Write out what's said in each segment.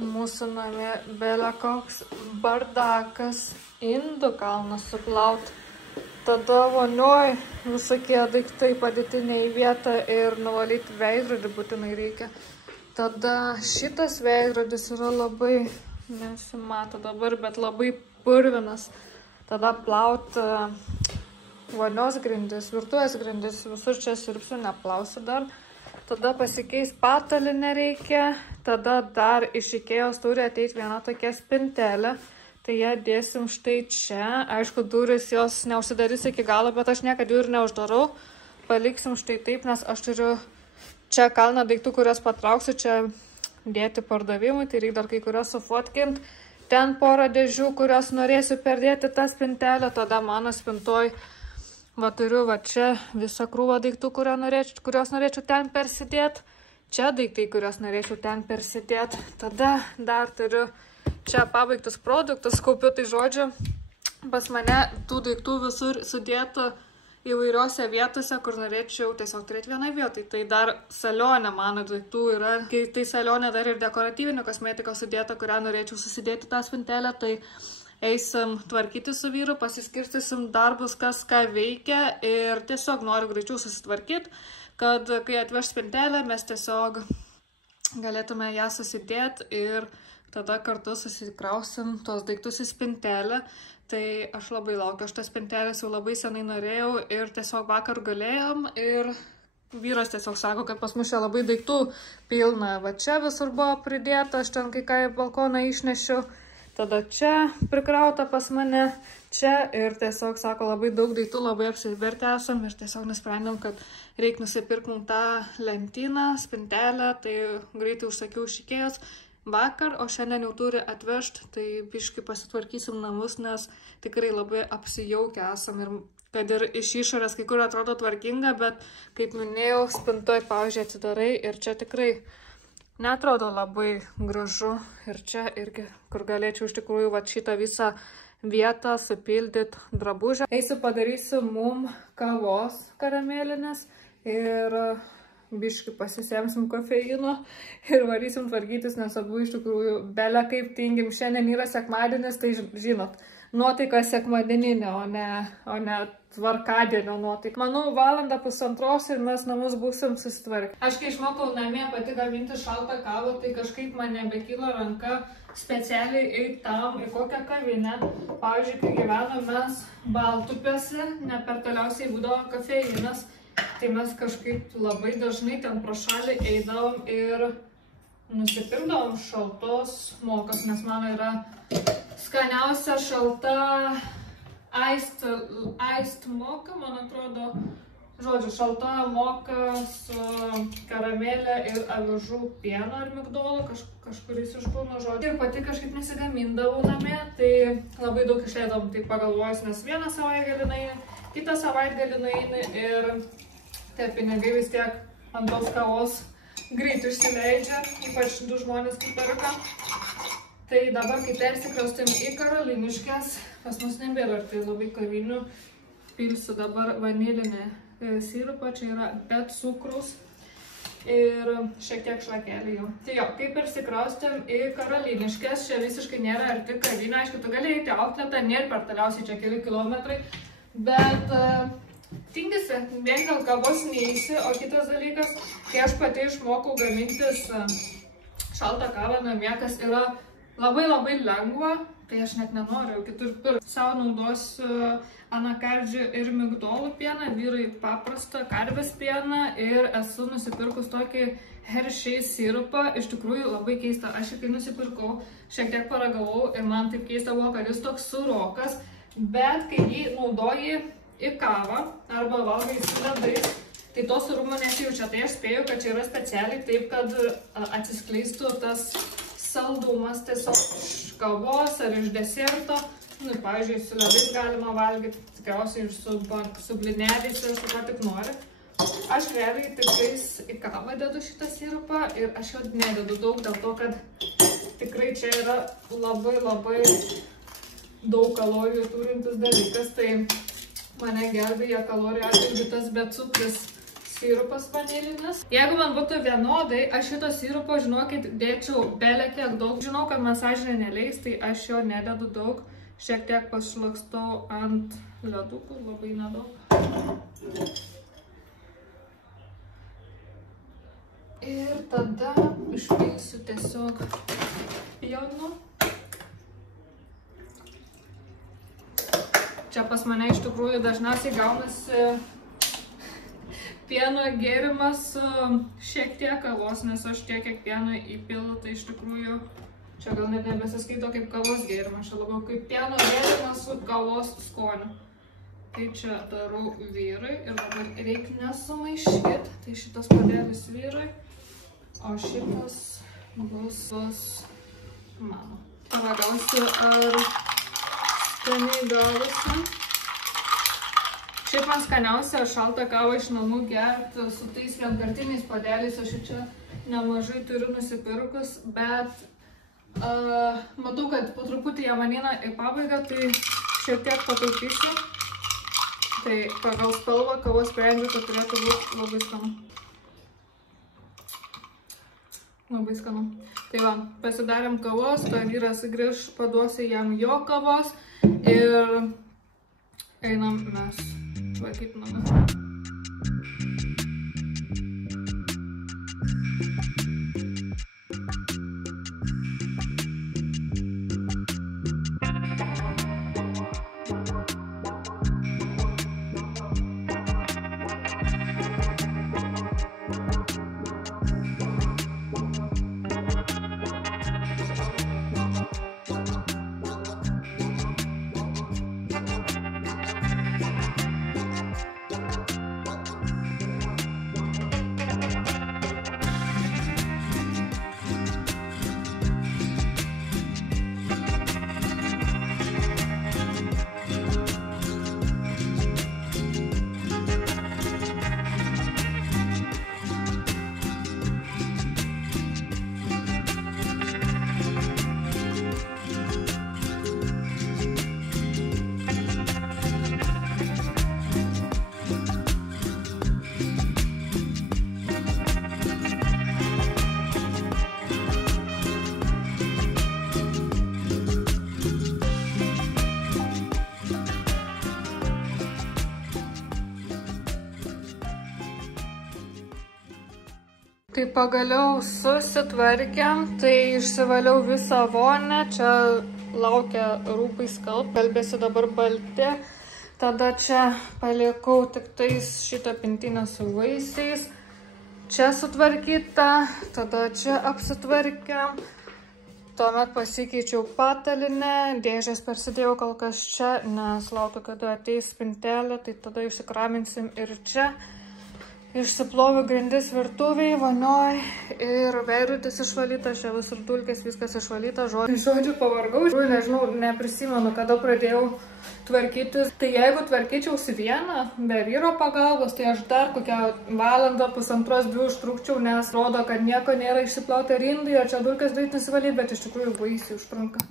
mūsų namie belė koks bardakas, indų kalnas suplaut. Tada vonioj visokie daiktai padėti ne į vietą ir nuvalyti veidrodį būtinai reikia. Tada šitas veidrodis yra labai, nesimato dabar, bet labai purvinas. Tada plaut vonios grindis, virtuvės grindis, visur čia sirpsiu, neplausiu dar. Tada pasikeis patalynę reikia, tada dar iš Ikėjos turi ateiti viena tokia spintelė, tai ją dėsim štai čia. Aišku, durys jos neužsidarys iki galo, bet aš niekada jų ir neuždarau. Paliksim štai taip, nes aš turiu čia kalną daiktų, kurias patrauksiu, čia dėti pardavimui, tai reikia dar kai kurios sufotkint. Ten porą dėžių, kurios norėsiu perdėti tą spintelę, tada mano spintoj va turiu va čia visą krūvą daiktų, kurios norėčiau ten persidėti. Čia daiktai, kurios norėčiau ten persidėti. Tada dar turiu čia pabaigtus produktus, kaupiu, tai žodžiu, pas mane tų daiktų visur sudėtų įvairiose vietose, kur norėčiau tiesiog turėti vieną vietą. Tai dar salionė mano daiktų yra. Tai salionė dar ir dekoratyvinė kosmetika sudėta, kurią norėčiau susidėti tą spintelę. Tai eisim tvarkyti su vyru, pasiskirstysim darbus, kas ką veikia ir tiesiog noriu greičiau susitvarkyti, kad kai atveš spintelę, mes tiesiog galėtume ją susidėti ir tada kartu susikrausim tos daiktus į spintelę. Tai aš labai laukiu, aš tas spintelės jau labai senai norėjau ir tiesiog vakar galėjom ir vyras tiesiog sako, kad pas mus čia labai daiktų pilna. Va čia visur buvo pridėta, aš ten kai ką į balkoną išnešiu. Tada čia prikrauta pas mane, čia ir tiesiog, sako, labai daug daiktų, labai apsivertę esam ir tiesiog nusprendėm, kad reikia nusipirkti mums tą lentyną, spintelę, tai greitai užsakiau iš Ikėjos vakar, o šiandien jau turi atvežti, tai biškai pasitvarkysim namus, nes tikrai labai apsijaukę esam ir kad ir iš išorės kai kur atrodo tvarkinga, bet kaip minėjau, spintoj, pavyzdžiui, atsidarai ir čia tikrai neatrodo labai gražu ir čia irgi, kur galėčiau iš tikrųjų va šitą visą vietą supildyti drabužę. Eisiu padarysiu mum kavos karamelinės ir biškai pasisemsim kofeino ir varysim tvarkytis, nes abu iš tikrųjų belė kaip tingim. Šiandien yra sekmadienis, tai žinot, nuotaika sekmadieninė, o ne tvarkadienio nuotaika. Manau, valandą pusantros ir mes namus būsim susitvarkę. Aš kai išmokau namie pati gaminti šaltą kavą, tai kažkaip man nebekyla ranka specialiai eiti tam į kokią kavinę. Pavyzdžiui, kai gyvenom mes Baltupėse, ne per toliausiai būdavo kafeinas, tai mes kažkaip labai dažnai ten pro šalį eidavom ir nusipirkdavom šaltos mokas, nes mano yra skaniausia šalta iced moka, man atrodo, žodžiu, šalta moka su karamelė ir avižų pieno ar migdolo, kažkuris iš tų nuo žodžių. Ir pati kažkaip nesigamindavau namie, tai labai daug išleidom, tai pagalvojus, nes vieną savaitgalį nueini, kitą savaitgalį nueini ir tie pinigai vis tiek ant tos kavos greit išsileidžia, ypač du žmonės kaip perka. Tai dabar, kai persikraustėm į Karoliniškes, pas mus nebėra, tai labai kavinių, pilsiu dabar vanilinę sirupą, čia yra be cukrus ir šiek tiek šlakelį jau. Tai jo, kai persikraustėm į Karoliniškes, čia visiškai nėra arti kavinė, aišku, tu gali eiti auklėtą, nėra per toliausiai čia keli kilometrai, bet tingisi, vien dėl kavos neįsi, o kitas dalykas, kai aš pati išmokau gamintis šaltą kavą namie, kas yra labai lengva, tai aš net nenoriu kitur pirkti. Sau naudosiu anakardžių ir migdolų pieną, vyrai paprastą karvės pieną ir esu nusipirkus tokį Hershey sirupą. Iš tikrųjų labai keista, aš kai nusipirkau, šiek tiek paragavau ir man taip keista buvo, kad jis toks surokas, bet kai jį naudoji į kavą arba valgai su ledais, tai to surumo nesijaučia. Tai aš spėju, kad čia yra specialiai taip, kad atsiskleistų tas saldumas tiesiog iš kavos ar iš deserto. Nu, pavyzdžiui, su ledais galima valgyti, tikriausiai ir su blineliais ir su ką tik nori. Aš realiai tikrais į kavą dedu šitą sirupą ir aš jo nededu daug dėl to, kad tikrai čia yra labai daug kalorijų turintis dalykas, tai mane gelbėja kalorijų atžvilgiu tas becukris sirupas vanilinis. Jeigu man būtų vienodai, aš šito sirupo, žinokit, dėčiau belekiek daug. Žinau, kad man sąžinė neleis, tai aš jo nededu daug. Šiek tiek pašlakstau ant ledukų, labai nedaug. Ir tada išpilsiu tiesiog pienu. Čia pas mane iš tikrųjų dažniausiai gaunasi pieno gėrimas su šiek tiek kavos, nes aš tiek, kiek pieno įpilu, tai iš tikrųjų čia gal net nebesiskaito kaip kavos gėrimas, čia labiau kaip pieno gėrimas su kavos skoniu. Tai čia darau vyrui ir dabar reikia nesumaišyti, tai šitas puodelis vyrui, o šitas bus mano. Pagausiu, ar skaniai gavosi. Šiaip man skaniausia šaltą kavą iš namų gerti su tais vienkartiniais puodeliais, aš čia nemažai turiu nusipirkus, bet matau, kad po truputį jie man eina į pabaigą, tai šiek tiek pataupysiu. Tai pagal spalvą kavos sprendžiu, kad turėtų būti labai skanu. Labai skanu. Tai va, pasidarėm kavos, to vyras grįž, paduosiu jam jo kavos ir einam mes tvarkyt namą. Kai pagaliau susitvarkėm, tai išsivaliau visą vonę, čia laukia rūbai skalbt, kalbėsi dabar balti, tada čia palikau tik tais šitą pintinę su vaisiais, čia sutvarkyta, tada čia apsitvarkėm, tuomet pasikeičiau patalinę, dėžės persidėjau kol kas čia, nes laukiu, kada ateis spintelė, tai tada išsikraminsim ir čia. Išsiploviu grindis virtuviai, vonioj ir veidrodis išvalytas, čia visur dulkės, viskas išvalyta, žodžiu pavargau. Nežinau, neprisimenu, kada pradėjau tvarkytis. Tai jeigu tvarkyčiausi vieną, be vyro pagalbos, tai aš dar kokią valandą, pusantros, 2 užtrukčiau, nes rodo, kad nieko nėra išsiplauta rindai, o čia dulkės greit nusivalyti, bet iš tikrųjų baisiai užtrunka.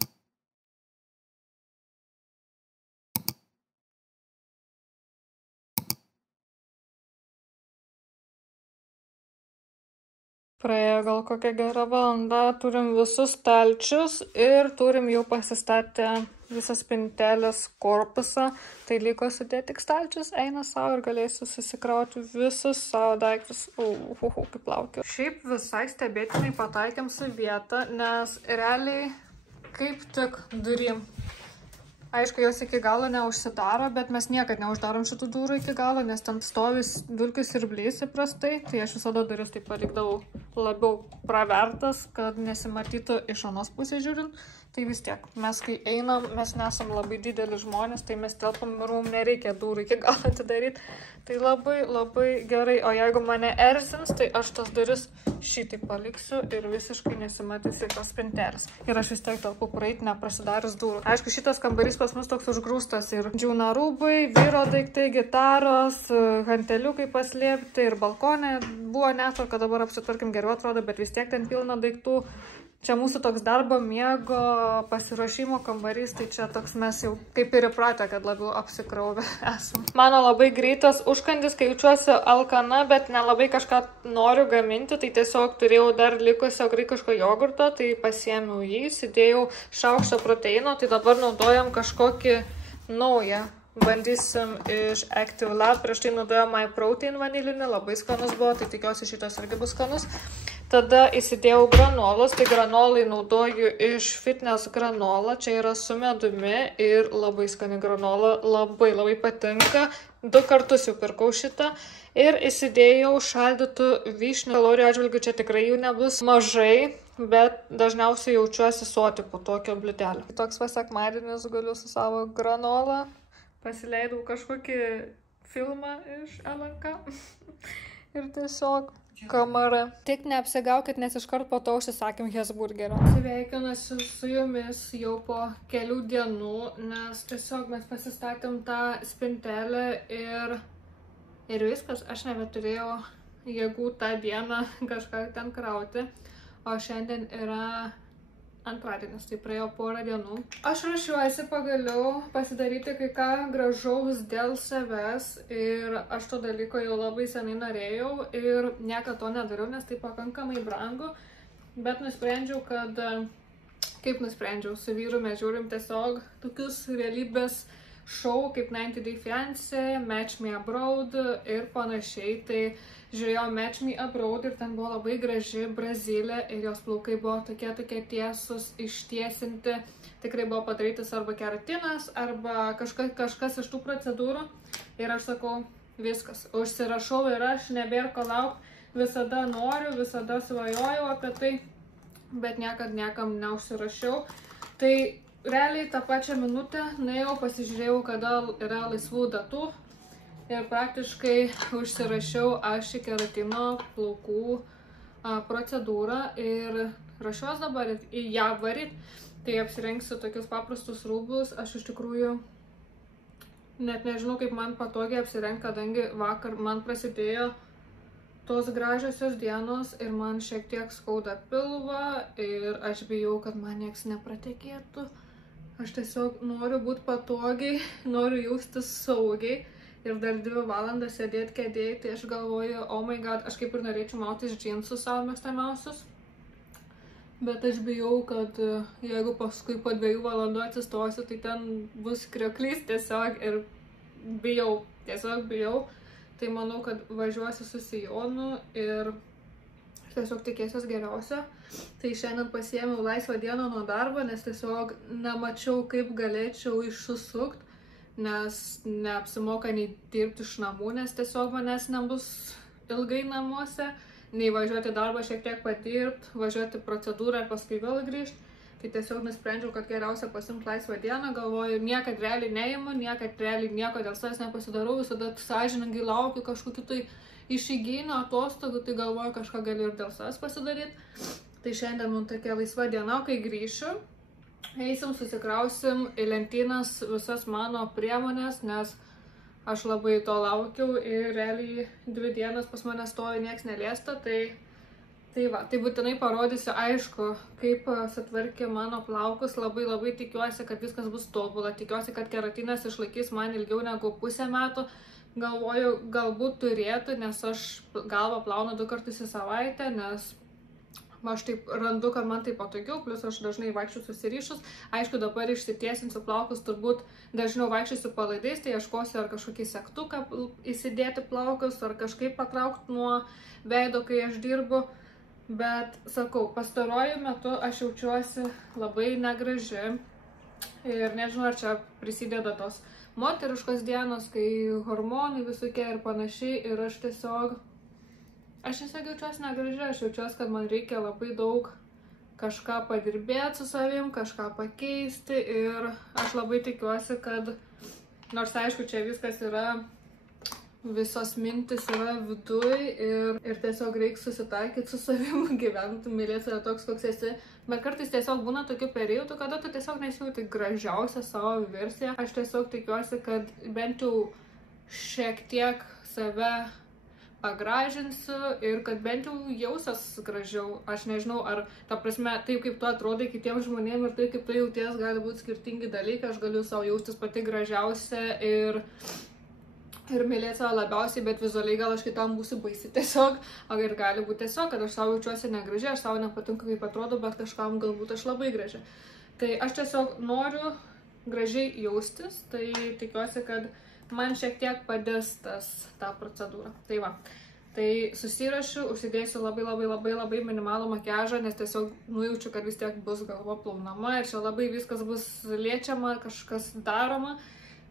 Praėjo gal kokią gerą valandą, turim visus stalčius ir turim jau pasistatę visą spintelės korpusą. Tai liko sudėti tik stalčius, eina savo ir galėsiu susikrauti visus savo daiktus. Kaip laukiu. Šiaip visai stebėtinai pataikėm su vietą, nes realiai kaip tik durim. Aišku, jos iki galo neužsidaro, bet mes niekad neuždarom šitų durų iki galo, nes ten stovis dulkis ir blys įprastai. Tai aš visada duris taip palikdavau labiau pravertas, kad nesimatytų iš anos pusės žiūrint. Tai vis tiek, mes kai einam, mes nesam labai dideli žmonės, tai mes telpam ir mums nereikia durų iki galo atidaryti. Tai labai, labai gerai. O jeigu mane erzins, tai aš tas duris šitaip paliksiu ir visiškai nesimatys jokios spintelės. Ir aš vis tiek telpu praeit, neprasidarius durų. Aišku, šitas kambarys pas mus toks užgrūstas ir džiūna rūbai, vyro daiktai, gitaros, hanteliukai paslėpti ir balkonė buvo netvarka, dabar apsitvarkim geriau atrodo, bet vis tiek ten pilna daiktų. Čia mūsų toks darbo, miego, pasiruošimo kambarys, tai čia toks mes jau kaip ir įpratę, kad labiau apsikrauvę esam. Mano labai greitas užkandis, kai jaučiuosi alkana, bet nelabai kažką noriu gaminti, tai tiesiog turėjau dar likusio graikiško jogurto, tai pasiėmiau jį, įsidėjau šaukštą proteino, tai dabar naudojam kažkokį naują. Bandysim iš Active Lab, prieš tai naudojom MyProtein vanilinį, labai skanus buvo, tai tikiuosi šitas irgi bus skanus. Tada įsidėjau granolos, tai granolai naudoju iš Fitness granola, čia yra su medumi ir labai skani granola, labai patinka, 2 kartus jau pirkau šitą ir įsidėjau šaldytų vyšnių, kalorijų atžvilgių čia tikrai jų nebus mažai, bet dažniausiai jaučiuosi soti po tokio bliutelio. Toks sekmadienis guliu su savo granola, pasileidau kažkokį filmą iš LNK ir tiesiog kamara. Tik neapsigaukit, nes iškart po to užsisakėm Hesburgerio. Sveikinuosi su jumis jau po kelių dienų, nes tiesiog mes pasistatėm tą spintelę ir viskas. Aš nebeturėjau jėgų tą dieną kažką ten krauti, o šiandien yra antradienis, tai praėjo porą dienų. Aš ruošiuosi pagaliau pasidaryti kai ką gražaus dėl savęs ir aš to dalyko jau labai senai norėjau ir niekada to nedariau, nes tai pakankamai brangu, bet nusprendžiau, kad su vyru mes žiūrim tiesiog tokius realybės šou kaip 90 Day Fiancé, Match Me Abroad ir panašiai. Tai žiūrėjau Match Me Abroad ir ten buvo labai graži Brazilė ir jos plaukai buvo tokie tiesus, ištiesinti. Tikrai buvo padarytas arba keratinas, arba kažkas iš tų procedūrų. Ir aš sakau, viskas, užsirašau ir aš nebėr ko laukti. Visada noriu, visada svajojau apie tai, bet niekad niekam neužsirašiau. Tai realiai tą pačią minutę nuėjau, pasižiūrėjau, kada yra laisvų datų ir praktiškai užsirašiau aš į keratino plaukų procedūrą ir rašiuos dabar į ją varyt. Tai apsirengsiu tokius paprastus rūbus. Aš iš tikrųjų net nežinau, kaip man patogiai apsirengti, kadangi vakar man prasidėjo tos gražiosios dienos ir man šiek tiek skauda pilvą ir aš bijau, kad man nieks nepratekėtų. Aš tiesiog noriu būti patogiai, noriu jaustis saugiai ir dar 2 valandas sėdėti kėdėj, tai aš galvoju, oh my god, aš kaip ir norėčiau mautis džinsus savo mėgstamiausius. Bet aš bijau, kad jeigu paskui po 2 valandų atsistosiu, tai ten bus krioklys tiesiog ir tiesiog bijau. Tai manau, kad važiuosiu su sijonu ir tiesiog tikėsiuos geriausio. Tai šiandien pasiėmiau laisvą dieną nuo darbo, nes tiesiog nemačiau, kaip galėčiau išsisukti, nes neapsimoka nei dirbti iš namų, nes tiesiog manęs nebus ilgai namuose, nei važiuoti darbą šiek tiek padirbti, važiuoti procedūrą ir paskui vėl grįžti. Tai tiesiog nusprendžiau, kad geriausia pasimti laisvą dieną, galvoju, niekad realiai neimu, niekad realiai nieko dėl savęs nepasidarau, visada sąžiningai laukiu kažkokiu tai išeiginių atostogų, tai galvoju, kažką galiu ir dėl savęs pasidaryti. Tai šiandien man tokia laisva diena, kai grįšiu, eisim, susikrausim į lentynas visas mano priemonės, nes aš labai to laukiau ir realiai 2 dienas pas mane stovi nieks neliesta, tai būtinai parodysiu, aišku, kaip sutvarkė mano plaukus. Labai tikiuosi, kad viskas bus tobula. Tikiuosi, kad keratinas išlaikys man ilgiau negu pusę metų. Galvoju, galbūt turėtų, nes aš galvą plaunu 2 kartus į savaitę, nes aš taip randu, kad man tai patogiau, plus aš dažnai vaikščiu susirišus. Aišku, dabar išsitiesinsiu plaukus, turbūt dažniau vaikščiosiu palaidais, tai ieškosiu ar kažkokį segtuką įsidėti plaukus, ar kažkaip patraukti nuo veido, kai aš dirbu. Bet, sakau, pastaruoju metu aš jaučiuosi labai negraži ir nežinau, ar čia prisideda tos moteriškos dienos, kai hormonai visokie ir panašiai ir aš tiesiog jaučiuosi negraži, aš jaučiuosi, kad man reikia labai daug kažką padirbėti su savim, kažką pakeisti ir aš labai tikiuosi, kad nors aišku, čia viskas yra visos mintis yra viduj ir tiesiog reikia susitaikyti su savim, gyventi, mylėti save toks, koks esi. Bet kartais tiesiog būna tokių periodų, kada tu tiesiog nesijauti gražiausią savo versiją. Aš tiesiog tikiuosi, kad bent jau šiek tiek save pagražinsiu ir kad bent jau jausias gražiau. Aš nežinau, ar, ta prasme, taip kaip tu atrodai kitiems žmonėms ir taip kaip tu jauties gali būti skirtingi dalykai. Aš galiu savo jaustis pati gražiausia ir mylėti save labiausiai, bet vizualiai gal aš kitam būsiu baisi tiesiog. Ir gali būti tiesiog, kad aš savo jaučiuosi negražiai, aš savo nepatinku kaip atrodo, bet kažkam galbūt aš labai gražiai. Tai aš tiesiog noriu gražiai jaustis, tai tikiuosi, kad man šiek tiek padės tą procedūrą. Tai va, tai susirašiu, užsidėsiu labai minimalų makiažą, nes tiesiog nujaučiu, kad vis tiek bus galva plaunama ir čia labai viskas bus liečiama, kažkas daroma.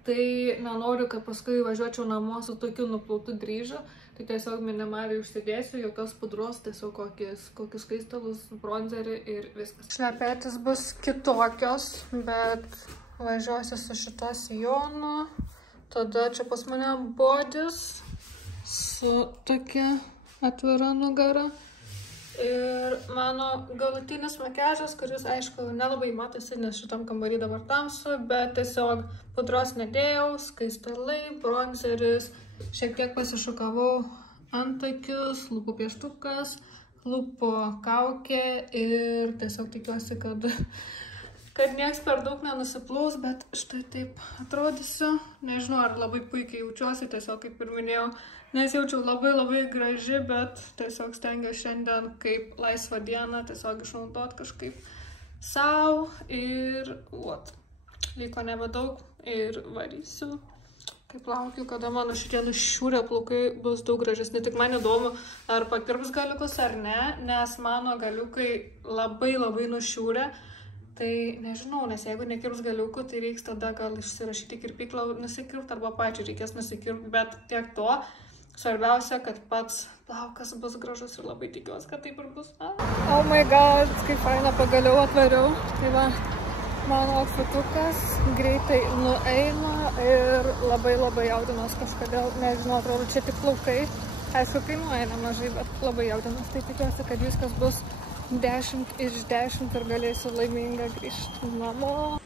Tai nenoriu, kad paskui važiuočiau namo su tokiu nuplautu dryžu, tai tiesiog minimaliai užsidėsiu, jokios pudros, tiesiog kokius skaistalus, bronzerį ir viskas. Šlepetės bus kitokios, bet važiuosiu su šita sijonu. Tada čia pas mane bodis su tokia atvira nugara. Ir mano galutinis makiažas, kuris, aišku, nelabai matosi, nes šitam kambarį dabar tamsu, bet tiesiog pudros nedėjau, skaistalai, bronzeris, šiek tiek pasišukavau antakius, lūpų pieštukas, lūpų kaukė ir tiesiog tikiuosi, kad nieks per daug nenusiplaus, bet štai taip atrodysiu. Nežinau, ar labai puikiai jaučiuosi, tiesiog kaip ir minėjau, nesijaučiau labai graži, bet tiesiog stengiuosi šiandien kaip laisvą dieną tiesiog išnaudoti kažkaip savo ir liko nebedaug ir varysiu. Kaip laukiu, kada mano šitie nušiūrę plaukai bus daug gražesni. Tik man įdomu, ar pakirps galiukus ar ne, nes mano galiukai labai nušiūrę. Tai nežinau, nes jeigu nekirps galiukų, tai reiks tada gal išsirašyti kirpiklą nusikirpti arba pačiai reikės nusikirpti, bet tiek to. Svarbiausia, kad pats plaukas bus gražus ir labai tikiuosi, kad taip ir bus. Oh my god, kaip faina, pagaliau atvariau. Tai va, mano outfitukas greitai nueina ir labai jaudinos kažkodėl, nežinau, atrodo, čia tik plaukai. Aišku, kainuoja nemažai, bet labai jaudinos. Tai tikiuosi, kad viskas bus 10 iš 10 ir galėsiu laiminga grįžti namo.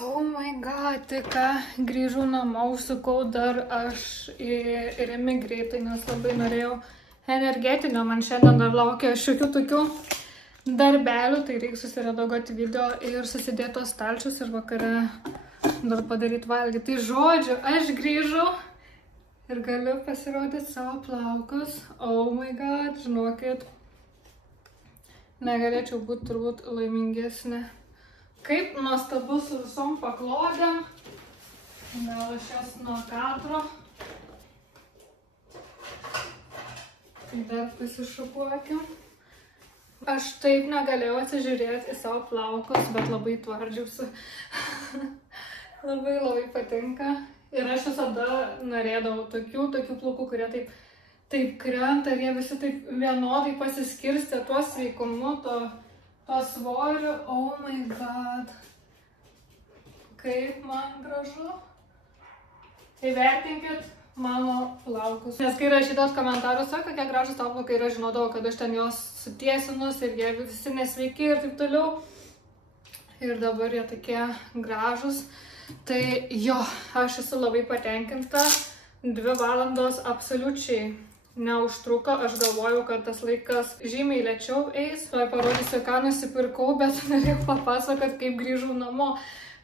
Oh my god, tai ką, grįžau namo, užsukau dar aš į Rimi greitai, nes labai norėjau energetinio, man šiandien dar laukia šiokių tokių darbelių, tai reikia susiredaguoti video ir susidėti tos stalčius ir vakare dar padaryti valgyti. Tai žodžiu, aš grįžau ir galiu pasirodyti savo plaukus. Oh my god, žinokit, negalėčiau būti turbūt laimingesnė. Kaip nuostabu su visom paklodėm. Gal aš jas nuo kadro. Dar pasišukuokiu. Aš taip negalėjau atsižiūrėti į savo plaukus, bet labai tvardžiausi. labai patinka. Ir aš visada norėdavau tokių plaukų, kurie taip krenta ir jie visi taip vienodai pasiskirstė tuo sveikumu, to svoriu. Oh my god. Kaip man gražu. Įvertinkit mano plaukus. Nes kai rašytos komentarus, kokie gražus tavo plaukai, ir aš žinodavau, kad aš ten juos sutiesinus ir jie visi nesveiki ir taip toliau. Ir dabar jie tokie gražus. Tai jo, aš esu labai patenkinta. 2 valandos absoliučiai neužtruko. Aš galvojau, kad tas laikas žymiai lėčiau eis. Tuoj parodysiu, ką nusipirkau, bet norėjau papasakot, kaip grįžau namo.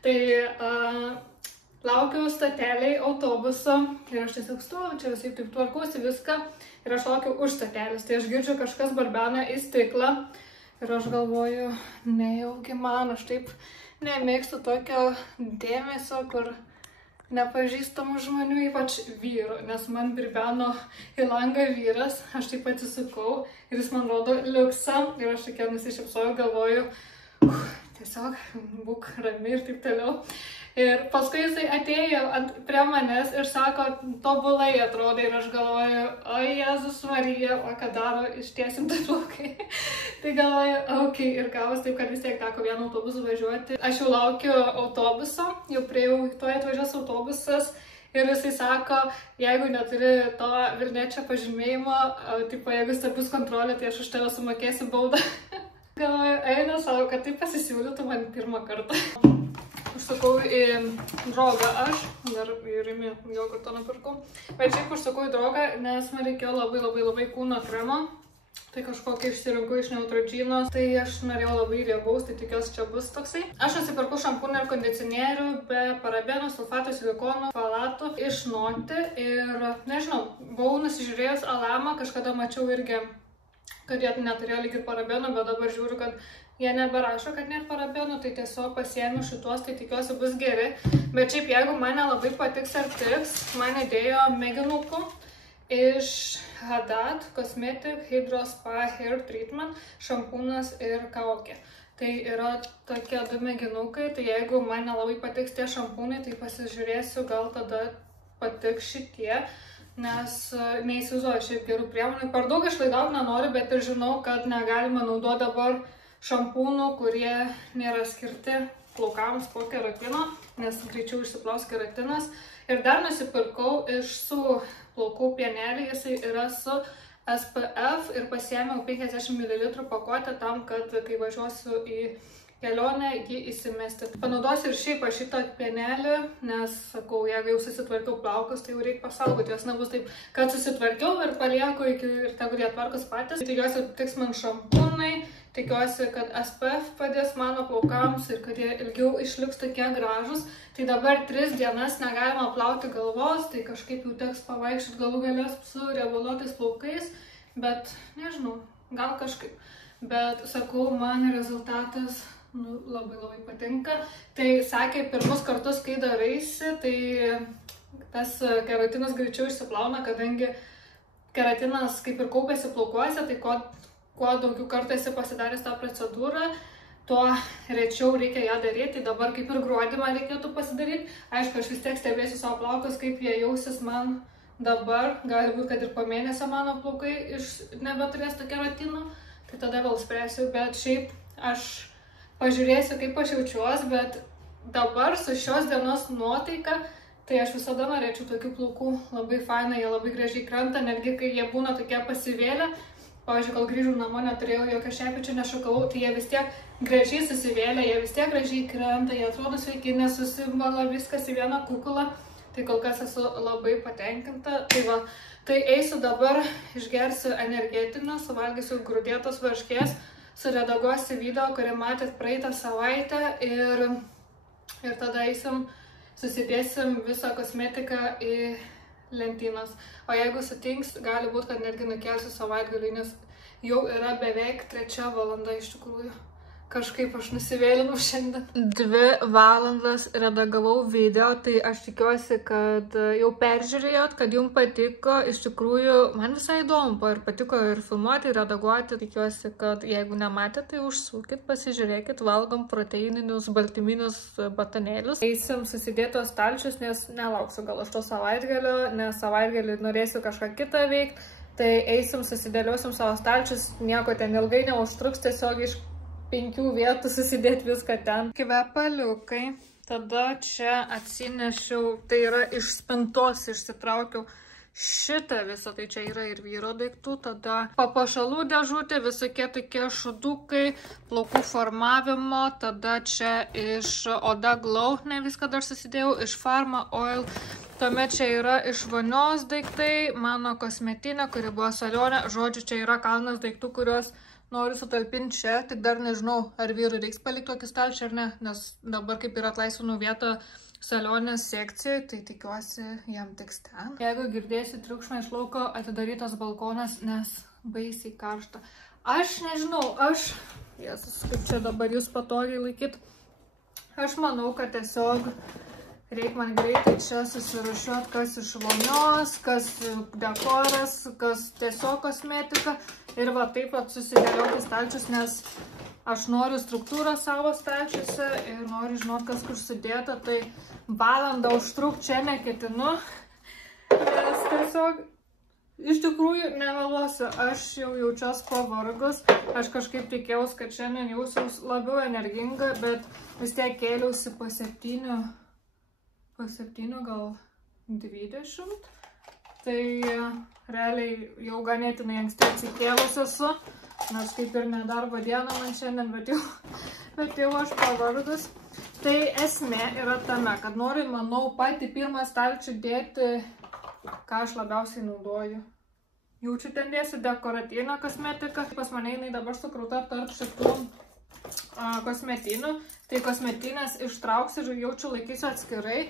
Tai laukiau stoteliai autobuso ir aš tiesiog stoviu, čia visai taip tvarkausi viską ir aš laukiau už stotelės. Tai aš girdžiu, kažkas barbena į stiklą ir aš galvoju, nejaugi man, aš taip nemėgstu tokio dėmesio, kur nepažįstamų žmonių, ypač vyrų, nes man birbeno į langą vyras, aš taip atsisukau ir jis man rodo liuksą ir aš tokia nusišypsoju, galvoju, tiesiog būk rami ir taip toliau. Ir paskui jisai atėjo prie manęs ir sako, tobulai atrodai ir aš galvoju, oi Jėzus Marija, o ką daro ištiesinti plaukai. Tai galvoju, okei, ir gavos taip, kad vis tiek teko vienu autobusu važiuoti. Aš jau laukiu autobuso, jau priejau, tuoj atvažiuos autobusas Ir jisai sako, jeigu neturi to Vilniečio pažymėjimo, tipo, jeigu stebus kontrolė, tai aš už tave sumokėsiu baudą. Galvoju, eina savo, kad tai pasisiūlytų man pirmą kartą. Užsakau į Draugą aš, dar į Rimi jogurtą nupirkau. Bet šiaip užsakau į Draugą, nes man reikėjo labai kūno kremo. Tai kažkokį išsirinkau iš Neutrogenos, tai aš norėjau labai riebaus, tai tikiuosi čia bus toksai. Aš nusipirkau šampūną ir kondicionierių be parabenų, sulfatų, silikonų, falatų iš Noti ir nežinau, buvau nusižiūrėjus Alamą, kažkada mačiau irgi, kad jie neturėjo lyg ir parabenų, bet dabar žiūriu, kad jie neberašo, kad net parabenų, tai tiesiog pasiėmiau šitos, tai tikiuosi bus geri. Bet šiaip jeigu mane labai patiks ar tiks, man įdėjo mėginukų iš Haddad Cosmetic Hydro Spa Hair Treatment, šampūnas ir kaukė. Tai yra tokie 2 mėginukai, tai jeigu man nelabai patiks tie šampūnai, tai pasižiūrėsiu, gal tada patiks šitie, nes neįsivaizduoju šiaip gerų priemonių. Per daug išlaidauti nenoriu, bet ir žinau, kad negalima naudoti dabar šampūnų, kurie nėra skirti plaukams po keratino, nes greičiau išsiplaus keratinas. Ir dar nusipirkau iš su plaukų pienelį, jisai yra su SPF ir pasiėmiau 50 ml pakuotę tam, kad kai važiuosiu į kelionę, jį įsimesti. Panaudosiu ir šiaip šitą pienelį, nes, sakau, jeigu jau susitvarkiau plaukus, tai jau reikia pasaugoti, jos nebus taip, kad susitvarkiau ir palieku ir tegul jie tvarkos patys. Tikiuosi, tiks man šampūnai, tikiuosi, kad SPF padės mano plaukams ir kad jie ilgiau išliks tokie gražus. Tai dabar 3 dienas negalima plauti galvos, tai kažkaip jau teks pavaikščioti galų galės su riebaluotais plaukais, bet nežinau, gal kažkaip. Bet, sakau, man rezultatas labai patinka. Tai sakė, pirmus kartus, kai daraisi, tai tas keratinas greičiau išsiplauna, kadangi keratinas kaip ir kaupėsi plaukuose, tai kuo daugiau kartų esi pasidaręs tą procedūrą, tuo rečiau reikia ją daryti. Dabar kaip ir gruodį man reikėtų pasidaryti. Aišku, aš vis tiek stebėsiu savo plaukus, kaip jie jausis man dabar. Gali būti, kad ir po mėnesio mano plaukai nebeturės to keratino, tai tada vėl spręsiu. Bet šiaip aš pažiūrėsiu, kaip aš jaučiuos, bet dabar su šios dienos nuotaika, tai aš visada norėčiau tokių plaukų. Labai faina, jie labai gražiai krenta, netgi kai jie būna tokie pasivėlę. Pavyzdžiui, kol grįžau namo, neturėjau jokio šepičio, nešokavau, tai jie vis tiek gražiai susivėlė, jie vis tiek gražiai krenta, jie atrodo sveiki, nesusibala viskas į vieną kukulą. Tai kol kas esu labai patenkinta. Tai va, tai eisiu dabar, išgersiu energetinio, suvalgysiu grūdėtos varškės, suredaguosiu video, kurį matėt praeitą savaitę ir tada eisim, susidėsim visą kosmetiką į lentynas. O jeigu sutinks, gali būti, kad netgi nukelsiu savaitgalį, nes jau yra beveik 3 valanda iš tikrųjų. Kažkaip aš nusivėlinau šiandien. 2 valandas redagavau video, tai aš tikiuosi, kad jau peržiūrėjot, kad jums patiko. Iš tikrųjų, man visai įdomu, ir patiko ir filmuoti, ir redaguoti. Tikiuosi, kad jeigu nematėte, tai užsukit, pasižiūrėkit, valgom proteininius, baltyminius batonėlius. Eisim susidėtos stalčius, nes nelauksiu gal aš to savaitgalio, nes savaitgalį norėsiu kažką kitą veikti. Tai eisim, susidėliosim savo stalčius, nieko ten ilgai neužtruks, tiesiog iš 5 vietų susidėti viską ten. Kvepaliukai. Tada čia atsinešiau, tai yra iš spintos išsitraukiau šitą visą, tai čia yra ir vyro daiktų. Tada papuošalų dėžutė, visokie tokie šudukai, plaukų formavimo. Tada čia iš Oda Glow, ne viską dar susidėjau, iš Pharma Oil. Tuomet čia yra iš vonios daiktai, mano kosmetinė, kuri buvo salionė. Žodžiu, čia yra kalnas daiktų, kuriuos noriu sutalpinti čia, tik dar nežinau, ar vyrui reiks palikti tokį stalčių ar ne, nes dabar kaip yra atlaisvinau vietą salionės sekcijai, tai tikiuosi jam tiks ten. Jeigu girdėsi triukšmą iš lauko, atidarytas balkonas, nes baisiai karšta. Aš nežinau, Jėzus, kaip čia dabar jūs patogiai laikyt. Aš manau, kad tiesiog reikia man greitai čia susirūšiuoti, kas iš vonios, kas dekoras, kas tiesiog kosmetika. Ir va taip pat susidėlioti stalčius, nes aš noriu struktūrą savo stalčiuose ir noriu žinoti, kas kur sudėta. Tai valandą užtrukti čia neketinu, nes tiesiog iš tikrųjų nemeluosiu. Aš jau jaučiuos pavargus. Aš kažkaip tikėjausi, kad šiandien jausiaus labiau energinga, bet vis tiek kėliausi po 7 gal 20. Tai realiai jau ganėtinai anksti atsikėlus esu, nors kaip ir nedarbo diena man šiandien, bet jau aš pavargus. Tai esmė yra tame, kad noriu, manau, patį pirmą stalčių dėti, ką aš labiausiai naudoju. Jaučiu ten dėsiu dekoratyvinę kosmetiką. Pas mane jinai dabar sukrauta tarp šitų kosmetinių. Tai kosmetinės ištrauksiu ir jaučiu laikysiu atskirai.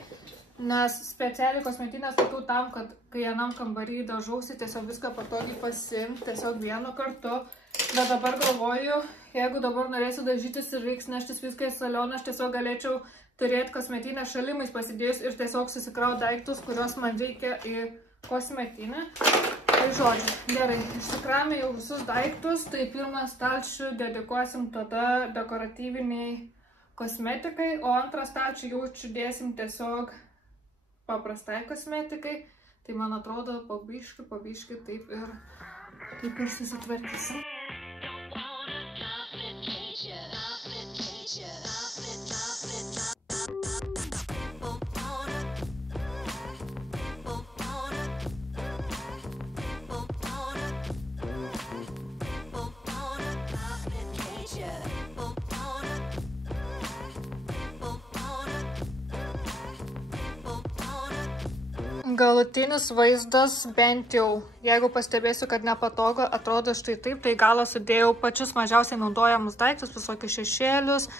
Nes specialiai kosmetinės laikau tam, kad kai vienam kambarį dažausi, tiesiog viską patogiai pasiimti, tiesiog vienu kartu. Bet dabar galvoju, jeigu dabar norėsiu dažytis ir reiks neštis viską į saloną, aš tiesiog galėčiau turėti kosmetinę šalimais pasidėjus ir tiesiog susikrauti daiktus, kuriuos man reikia į kosmetinę. Tai žodžiu, gerai, išsikramė jau visus daiktus, tai pirmą stalčių dedikuosim tada dekoratyviniai kosmetikai, o antrą stalčių jaučiu dėsim tiesiog paprastai kosmetikai, tai man atrodo pabiški taip ir susitvarkysim. Galutinis vaizdas, bent jau, jeigu pastebėsiu, kad nepatogu, atrodo štai taip, tai galą sudėjau pačius mažiausiai naudojamus daiktus, visokius šešėlius,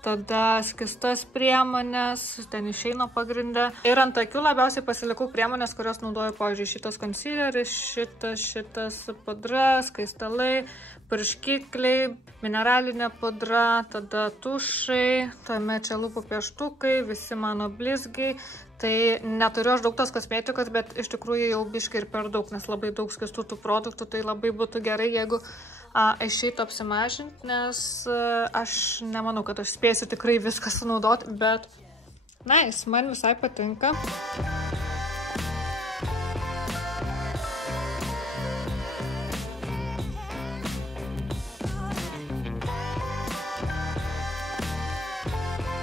tada skistas priemonės, ten išeina pagrindę. Ir ant akių labiausiai pasilikau priemonės, kurios naudoju, pavyzdžiui, šitas concealeris, šitas pudra, skaistalai, purškikliai, mineralinė pudra, tada tušai, tuomet čia lūpų pieštukai, visi mano blizgiai. Tai neturiu aš daug tos kosmetikos, bet iš tikrųjų jau biškai ir per daug, nes labai daug skistų tų produktų, tai labai būtų gerai, jeigu išeitų apsimažinti, nes aš nemanau, kad aš spėsiu tikrai viską sunaudoti, bet nice, man visai patinka.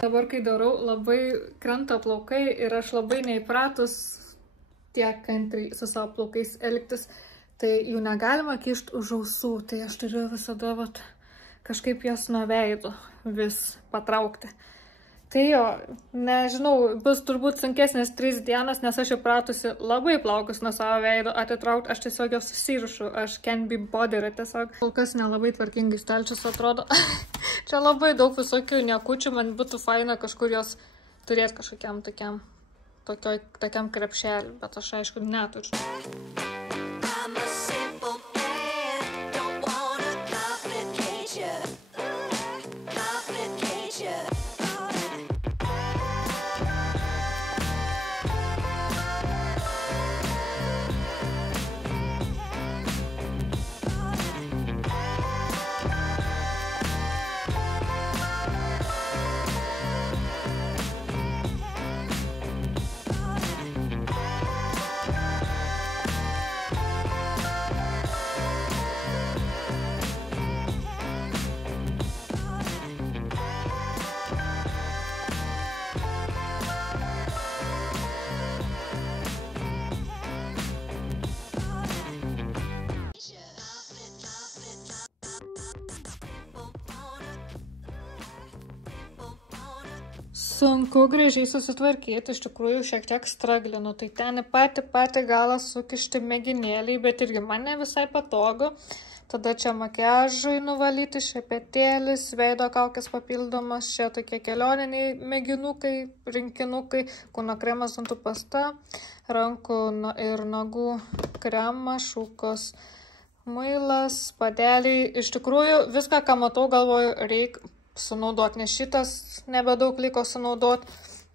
Dabar, kai darau, labai krenta plaukai ir aš labai neįpratus tiek kantriai su savo plaukais elgtis, tai jų negalima kišti už ausų, tai aš turiu visada kažkaip jas nuo veido vis patraukti. Tai jo, nežinau, bus turbūt sunkesnės 3 dienas, nes aš įpratusi labai plaukus nuo savo veido atitraukti, aš tiesiog jos susirišu, aš can be bothered tiesiog. Kol kas nelabai tvarkingai stalčius atrodo. Čia labai daug visokių niekučių, man būtų faina kažkur jos turėti kažkokiam tokiam krepšelį, bet aš aišku neturiu. Sunku gražiai susitvarkyti, iš tikrųjų šiek tiek straglinu, tai ten į patį galą sukišti mėginėliai, bet irgi man ne visai patogu. Tada čia makiažui nuvalyti, šepetėlis, veido kaukės papildomas, čia tokie kelioniniai mėginukai, rinkinukai, kūno kremas, dantų pasta, rankų ir nagų kremas, šūkos, muilas, padeliai. Iš tikrųjų viską, ką matau, galvoju, reikia sunaudoti, nes šitas nebedaug liko sunaudoti,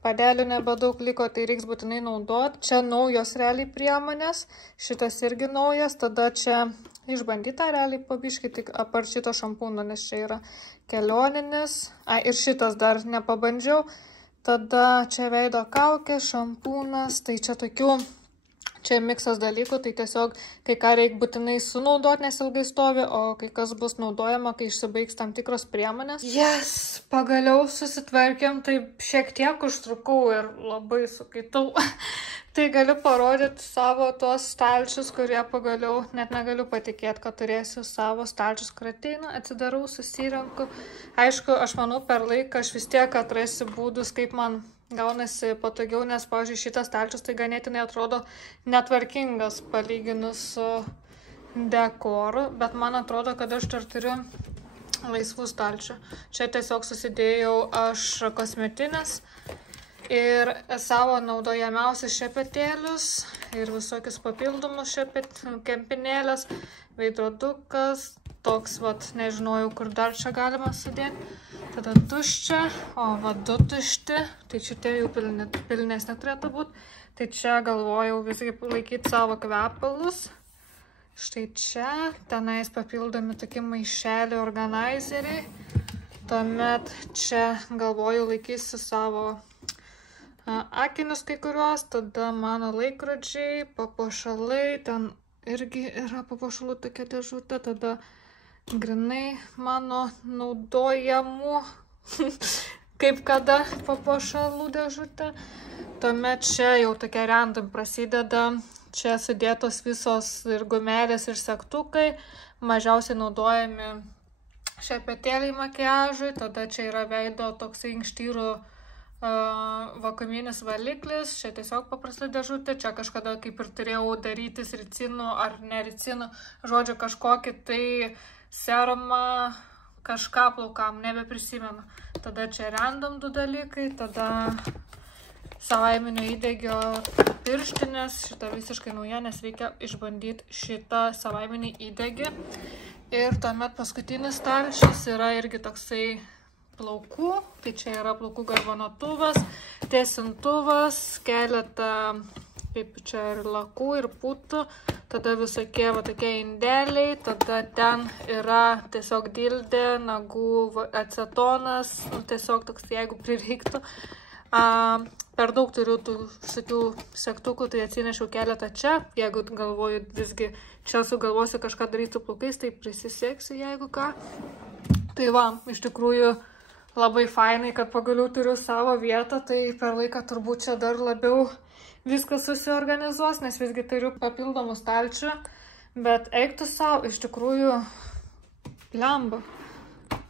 padelių nebedaug liko, tai reiks būtinai naudoti. Čia naujos realiai priemonės, šitas irgi naujas, tada čia išbandyta realiai pabiškai, tik apart šito šampūno, nes čia yra kelioninis, ir šitas dar nepabandžiau. Tada čia veido kaukė, šampūnas, tai čia tokių, čia miksas dalykų, tai tiesiog kai ką reikia būtinai sunaudoti, nes ilgai stovi, o kai kas bus naudojama, kai išsibaigs tam tikros priemonės. Yes, pagaliau susitvarkėm, tai šiek tiek užtrukau ir labai sukaitau. Tai galiu parodyti savo tuos stalčius, kurie pagaliau, net negaliu patikėti, kad turėsiu savo stalčius, kur ateinu, atsidarau, susirenku. Aišku, aš manau, per laiką aš vis tiek atrasiu būdus, kaip man gaunasi patogiau, nes, pavyzdžiui, šitas stalčius tai ganėtinai atrodo netvarkingas palyginus su dekoru, bet man atrodo, kad aš dar turiu laisvų stalčių. Čia tiesiog susidėjau aš kosmetinės ir savo naudojamiausius šepetėlius ir visokius papildomus kempinėlės, veidrodukas, toks, nežinojau, kur dar čia galima sudėti. Tada tuščia, o du tušti, tai šitie jau pilnesnė turėtų būti. Tai čia galvojau visgi laikyti savo kvepalus. Štai čia, tenais papildomi tokie maišeliai, organizeriai. Tuomet čia galvojau laikysiu savo akinius kai kuriuos, tada mano laikrodžiai, papuošalai, ten irgi yra papuošalų tokia dėžutė, tada grinai mano naudojamų, kaip kada papuošalų dėžutė. Tuomet čia jau tokia random prasideda, čia sudėtos visos ir gumelės, ir segtukai, mažiausiai naudojami šepetėliai makiažui, tada čia yra veido toksai inkštyrų vakuuminis valiklis, čia tiesiog paprasta dėžutė, čia kažkada kaip ir turėjau darytis ricinų ar nericinų, žodžiu, kažkokį tai serumą, kažką plaukam, nebeprisimenu. Tada čia random 2 dalykai, tada savaiminio įdegio pirštinės, šita visiškai nauja, nes reikia išbandyti šitą savaiminį įdegį. Ir tuomet paskutinis stalčius yra irgi toksai plaukų, tai čia yra plaukų garbanotuvas, tiesintuvas, keletą, kaip čia ir lakų, ir putų, tada visokie tokie indeliai, tada ten yra tiesiog dildė, nagų acetonas, tiesiog toks, jeigu prireiktų. Per daug turiu tų visokių segtukų, tai atsinešiau keletą čia, jeigu galvoju visgi čia sugalvosiu kažką daryti su plaukais, tai prisiseksiu, jeigu ką. Tai va, iš tikrųjų, labai fainai, kad pagaliau turiu savo vietą, tai per laiką turbūt čia dar labiau viskas susiorganizuos, nes visgi turiu papildomų stalčių, bet eik tu savo, iš tikrųjų, blemba,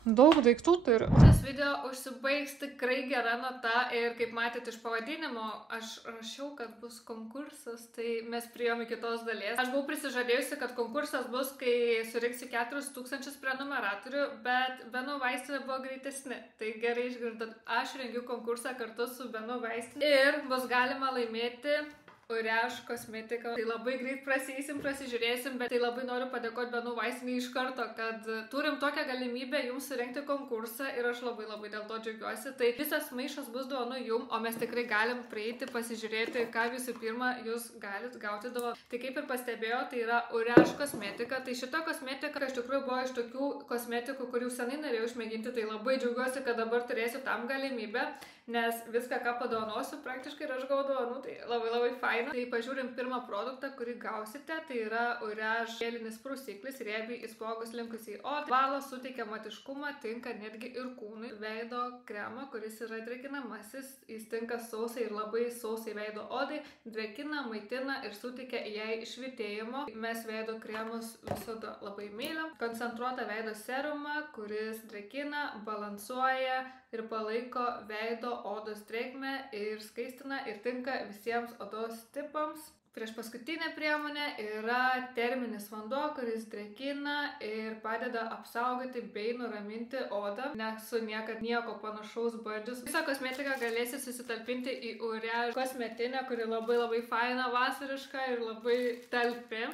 daug daiktų turiu. Šis video užsibaigs tikrai gera nota ir kaip matėte iš pavadinimo, aš rašiau, kad bus konkursas, tai mes priėjom iki tos dalies. Aš buvau prisižadėjusi, kad konkursas bus, kai surinksiu 4000 prenumeratorių, bet Benų vaistinė buvo greitesni. Tai gerai išgirdot, aš rengiu konkursą kartu su Benų vaistinė ir bus galima laimėti Uriaž kosmetiką. Tai labai greit prasižiūrėsim, bet tai labai noriu padėkoti Benų vaistinei iš karto, kad turim tokią galimybę jums surengti konkursą ir aš labai dėl to džiaugiuosi. Tai visas maišas bus dovanų jum, o mes tikrai galim prieiti, pasižiūrėti, ką visų pirma jūs galit gauti dovanų. Tai kaip ir pastebėjo, tai yra Uriaž kosmetika. Tai šita kosmetika iš tikrųjų buvo iš tokių kosmetikų, kurių senai norėjau išmėginti, tai labai džiaugiuosi, kad dabar turėsiu tam galimybę, nes viską, ką padovanosiu, praktiškai ir aš gavau dovanų, tai labai faina. Tai pažiūrim pirmą produktą, kurį gausite, tai yra Uriaž gelinis prusiklis, riebiai įspogus linkusiai odą. Valo suteikia matiškumą, tinka netgi ir kūnui. Veido kremą, kuris yra drėkinamasis, jis tinka sausai ir labai sausai veido odai, drėkina, maitina ir suteikia jai švytėjimo. Mes veido kremus visada labai mylim. Koncentruotą veido serumą, kuris drėkina, balansuoja ir palaiko veido odos drėgmę ir skaistina ir tinka visiems odos tipams. Prieš paskutinė priemonė yra terminis vanduo, kuris drėkina ir padeda apsaugoti bei nuraminti odą. Nesu niekad nieko panašaus bandžius. Visą kosmetiką galėsi susitalpinti į Uriaž kosmetinę, kuri labai faina, vasariška ir labai talpi.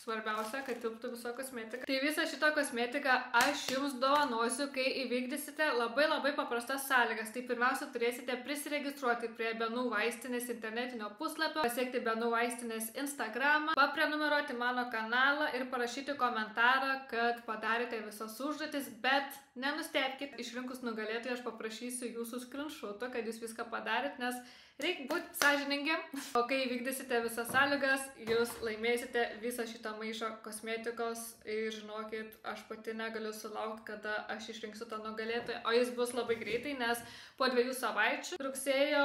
Svarbiausia, kad tilptų viso kosmetika. Tai visą šitą kosmetiką aš jums dovanosiu, kai įvykdysite labai paprastas sąlygas. Tai pirmiausia, turėsite prisiregistruoti prie Benų vaistinės internetinio puslapio, pasiekti Benų vaistinės Instagramą, paprenumeruoti mano kanalą ir parašyti komentarą, kad padarėte visas užduotis, bet nenustebkit, išrinkus nugalėtojų aš paprašysiu jūsų screenshoto, kad jūs viską padarėt, nes reikia būti sąžiningi. O kai įvykdysite visas sąlygas, jūs laimėsite visą šitą šitą maišą kosmetikos ir žinokit, aš pati negaliu sulaukti, kada aš išrinksiu tą nugalėtoją, o jis bus labai greitai, nes po 2 savaičių, rugsėjo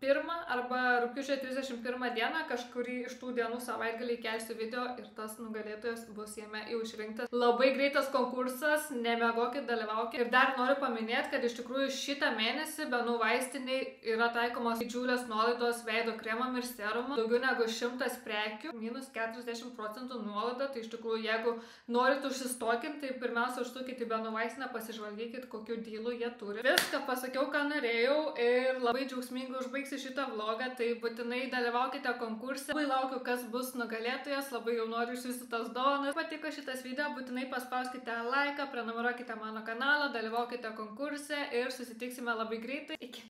1 arba rugpjūčio 31 dieną, kažkurį iš tų dienų savaitgalį kelsiu video ir tas nugalėtojas bus jame jau išrinktas. Labai greitas konkursas, nemegokit, dalyvaukit. Ir dar noriu paminėti, kad iš tikrųjų šitą mėnesį Benų vaistiniai yra taikomos didžiulės nuolaidos veido kremam ir serumam. Daugiau negu 100 prekių, minus 40% nuolaida. Tai iš tikrųjų, jeigu norit užsistokinti, tai pirmiausia užsukit į Benų vaistinę, pasižvalgykit, kokiu dylu jie turi. Viską pasakiau, ką norėjau ir labai džiaugsmingai užbaigsiu šitą vlogą, tai būtinai dalyvaukite konkurse. Labai laukiu, kas bus nugalėtojas, labai jau noriu išsiųsti tas dovanas. Patiko šitas video, būtinai paspauskite laiką, prenumeruokite mano kanalą, dalyvaukite konkurse ir susitiksime labai greitai. Iki.